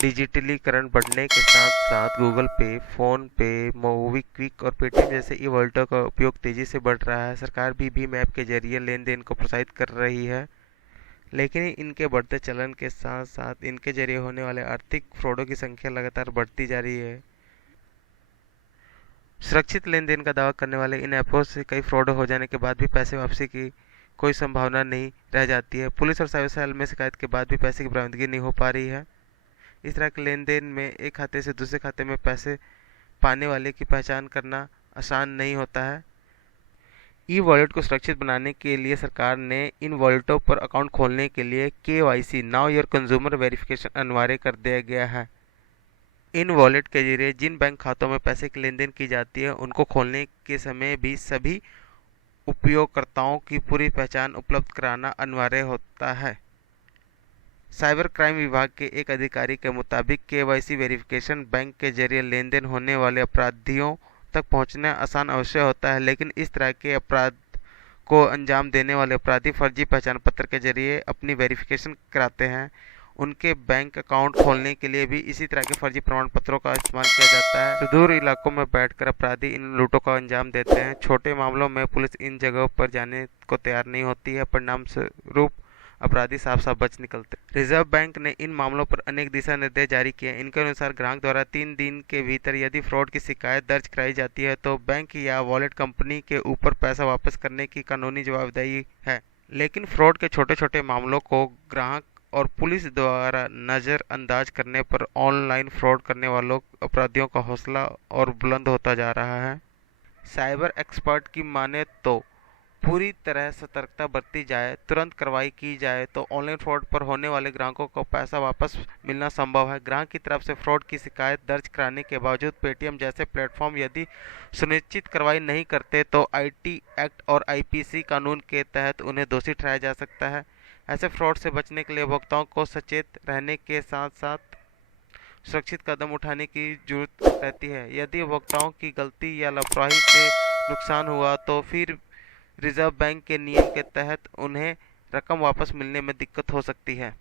डिजिटलीकरण बढ़ने के साथ साथ गूगल पे, फोन पे, मोबीक्विक और पेटीएम जैसे ई वॉलेटों का उपयोग तेजी से बढ़ रहा है। सरकार भी भीम ऐप के जरिए लेन देन को प्रोत्साहित कर रही है, लेकिन इनके बढ़ते चलन के साथ साथ इनके जरिए होने वाले आर्थिक फ्रॉडों की संख्या लगातार बढ़ती जा रही है। सुरक्षित लेन देन का दावा करने वाले इन ऐपों से कई फ्रॉड हो जाने के बाद भी पैसे वापसी की कोई संभावना नहीं रह जाती है। पुलिस और साइबर सेल में शिकायत के बाद भी पैसे की बरामदगी नहीं हो पा रही है। इस तरह के लेन देन में एक खाते से दूसरे खाते में पैसे पाने वाले की पहचान करना आसान नहीं होता है। ई वॉलेट को सुरक्षित बनाने के लिए सरकार ने इन वॉलेटों पर अकाउंट खोलने के लिए KYC now your consumer verification अनिवार्य कर दिया गया है। इन वॉलेट के जरिए जिन बैंक खातों में पैसे की लेन देन की जाती है उनको खोलने के समय भी सभी उपयोगकर्ताओं की पूरी पहचान उपलब्ध कराना अनिवार्य होता है। साइबर क्राइम विभाग के एक अधिकारी के मुताबिक KYC वेरिफिकेशन बैंक के जरिए लेन देन होने वाले अपराधियों तक पहुंचना आसान अवश्य होता है, लेकिन इस तरह के अपराध को अंजाम देने वाले अपराधी फर्जी पहचान पत्र के जरिए अपनी वेरिफिकेशन कराते हैं। उनके बैंक अकाउंट खोलने के लिए भी इसी तरह के फर्जी प्रमाण पत्रों का इस्तेमाल किया जाता है। सुदूर इलाकों में बैठकर अपराधी इन लूटों का अंजाम देते हैं। छोटे मामलों में पुलिस इन जगहों पर जाने को तैयार नहीं होती है, परिणाम स्वरूप अपराधी साफ साफ बच निकलते। रिजर्व बैंक ने इन मामलों पर अनेक दिशा निर्देश जारी किए। इनके अनुसार ग्राहक द्वारा 3 दिन के भीतर यदि फ्रॉड की शिकायत दर्ज कराई जाती है तो बैंक या वॉलेट कंपनी के ऊपर पैसा वापस करने की कानूनी जवाबदेही है, लेकिन फ्रॉड के छोटे छोटे मामलों को ग्राहक और पुलिस द्वारा नज़रअंदाज करने पर ऑनलाइन फ्रॉड करने वालों अपराधियों का हौसला और बुलंद होता जा रहा है। साइबर एक्सपर्ट की माने तो पूरी तरह सतर्कता बरती जाए, तुरंत कार्रवाई की जाए तो ऑनलाइन फ्रॉड पर होने वाले ग्राहकों को पैसा वापस मिलना संभव है। ग्राहक की तरफ से फ्रॉड की शिकायत दर्ज कराने के बावजूद पेटीएम जैसे प्लेटफॉर्म यदि सुनिश्चित कार्रवाई नहीं करते तो IT एक्ट और IPC कानून के तहत उन्हें दोषी ठहराया जा सकता है। ऐसे फ्रॉड से बचने के लिए उपभोक्ताओं को सचेत रहने के साथ साथ सुरक्षित कदम उठाने की जरूरत रहती है। यदि उपभोक्ताओं की गलती या लापरवाही से नुकसान हुआ तो फिर रिजर्व बैंक के नियम के तहत उन्हें रकम वापस मिलने में दिक्कत हो सकती है।